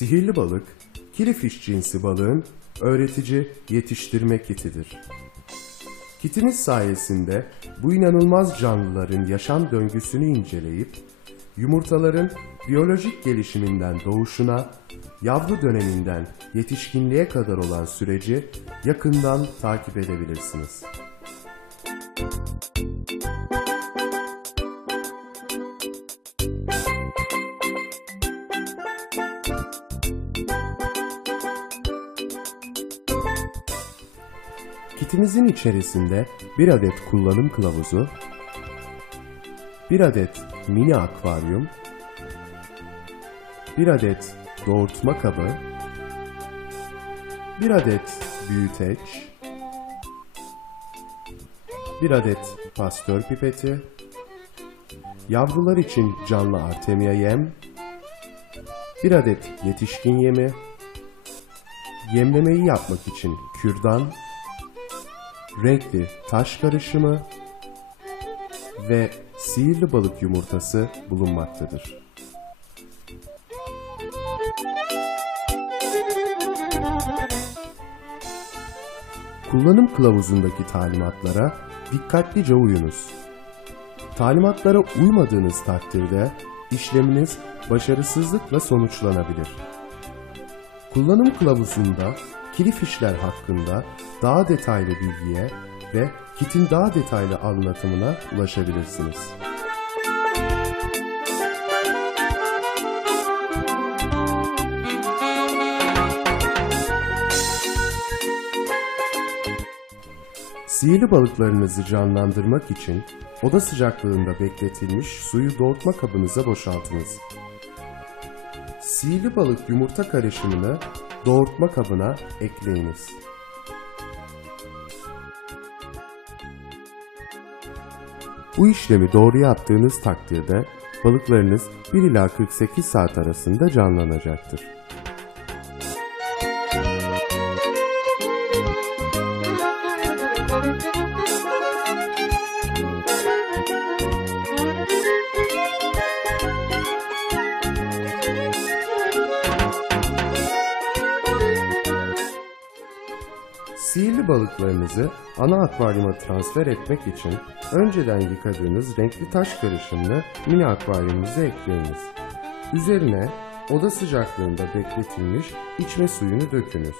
Sihirli balık, kilifiş cinsi balığın öğretici yetiştirme kitidir. Kitimiz sayesinde bu inanılmaz canlıların yaşam döngüsünü inceleyip, yumurtaların biyolojik gelişiminden doğuşuna, yavru döneminden yetişkinliğe kadar olan süreci yakından takip edebilirsiniz. Kitimizin içerisinde bir adet kullanım kılavuzu, bir adet mini akvaryum, bir adet doğurtma kabı, bir adet büyüteç, bir adet pastör pipeti, yavrular için canlı artemia yem, bir adet yetişkin yemi, yemlemeyi yapmak için kürdan, renkli taş karışımı ve sihirli balık yumurtası bulunmaktadır. Kullanım kılavuzundaki talimatlara dikkatlice uyunuz. Talimatlara uymadığınız takdirde işleminiz başarısızlıkla sonuçlanabilir. Kullanım kılavuzunda kilifişler hakkında daha detaylı bilgiye ve kitin daha detaylı anlatımına ulaşabilirsiniz. Sihirli balıklarınızı canlandırmak için oda sıcaklığında bekletilmiş suyu doğurtma kabınıza boşaltınız. Sihirli balık yumurta karışımını doğurtma kabına ekleyiniz. Bu işlemi doğru yaptığınız takdirde balıklarınız 1 ila 48 saat arasında canlanacaktır. Sihirli balıklarınızı ana akvaryuma transfer etmek için önceden yıkadığınız renkli taş karışımını mini akvaryumunuza ekleyiniz. Üzerine oda sıcaklığında bekletilmiş içme suyunu dökünüz.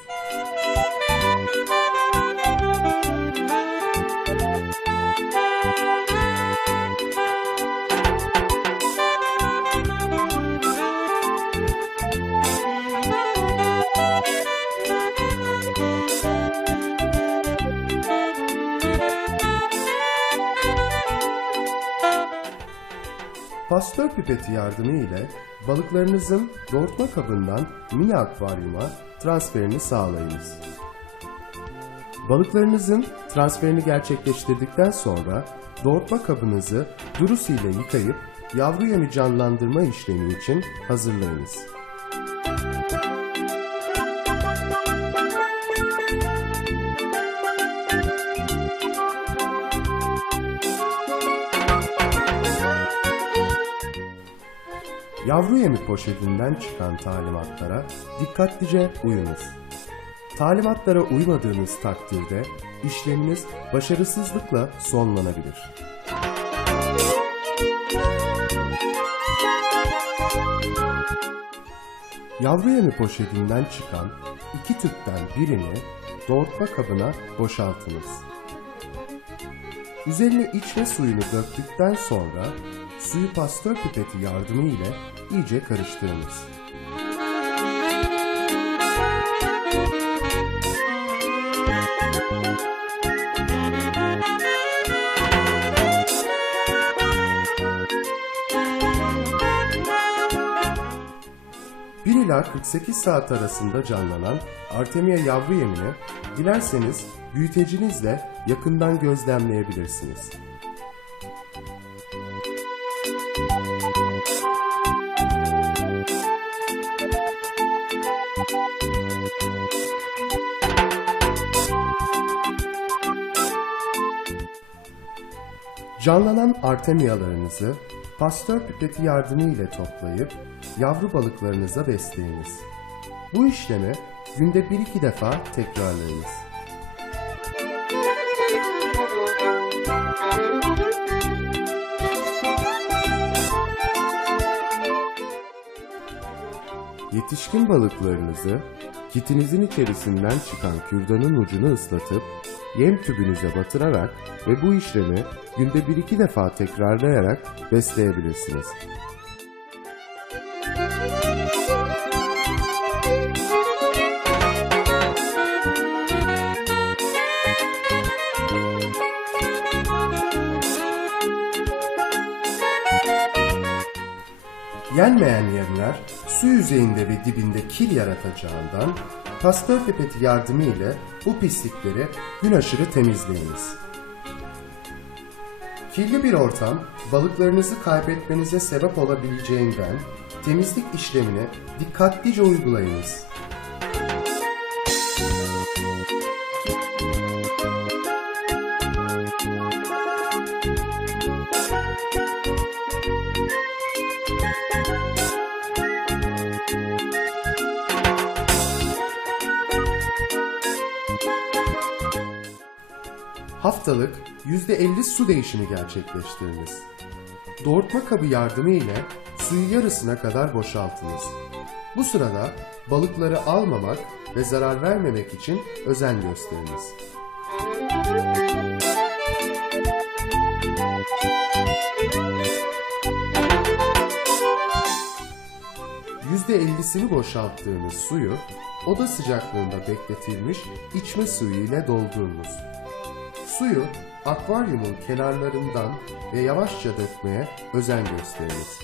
Pastör pipeti yardımı ile balıklarınızın doğurtma kabından mini akvaryuma transferini sağlayınız. Balıklarınızın transferini gerçekleştirdikten sonra doğurtma kabınızı duru su ile yıkayıp yavru yemi canlandırma işlemi için hazırlayınız. Yavru yemi poşetinden çıkan talimatlara dikkatlice uyunuz. Talimatlara uymadığınız takdirde işleminiz başarısızlıkla sonlanabilir. Yavru yemi poşetinden çıkan iki tüpten birini doğurtma kabına boşaltınız. Üzerine içme suyunu döktükten sonra suyu pastör pipeti yardımı ile iyice karıştırınız. İla 48 saat arasında canlanan Artemia yavru yemini dilerseniz büyütecinizle yakından gözlemleyebilirsiniz. Canlanan artemiyalarınızı pastör pipeti yardımı ile toplayıp yavru balıklarınıza besleyiniz. Bu işlemi günde 1-2 defa tekrarlayınız. Yetişkin balıklarınızı kitinizin içerisinden çıkan kürdanın ucunu ıslatıp yem tübünüze batırarak ve bu işlemi günde 1-2 defa tekrarlayarak besleyebilirsiniz. Yenmeyen yerler su yüzeyinde ve dibinde kil yaratacağından pastör pipeti yardımı ile bu pislikleri gün aşırı temizleyiniz. Kirli bir ortam balıklarınızı kaybetmenize sebep olabileceğinden temizlik işlemini dikkatlice uygulayınız. Haftalık %50 su değişimi gerçekleştiriniz. Doğurtma kabı yardımı ile suyu yarısına kadar boşaltınız. Bu sırada balıkları almamak ve zarar vermemek için özen gösteriniz. %50'sini boşalttığınız suyu oda sıcaklığında bekletilmiş içme suyu ile doldurunuz. Suyu akvaryumun kenarlarından ve yavaşça dökmeye özen gösteriniz.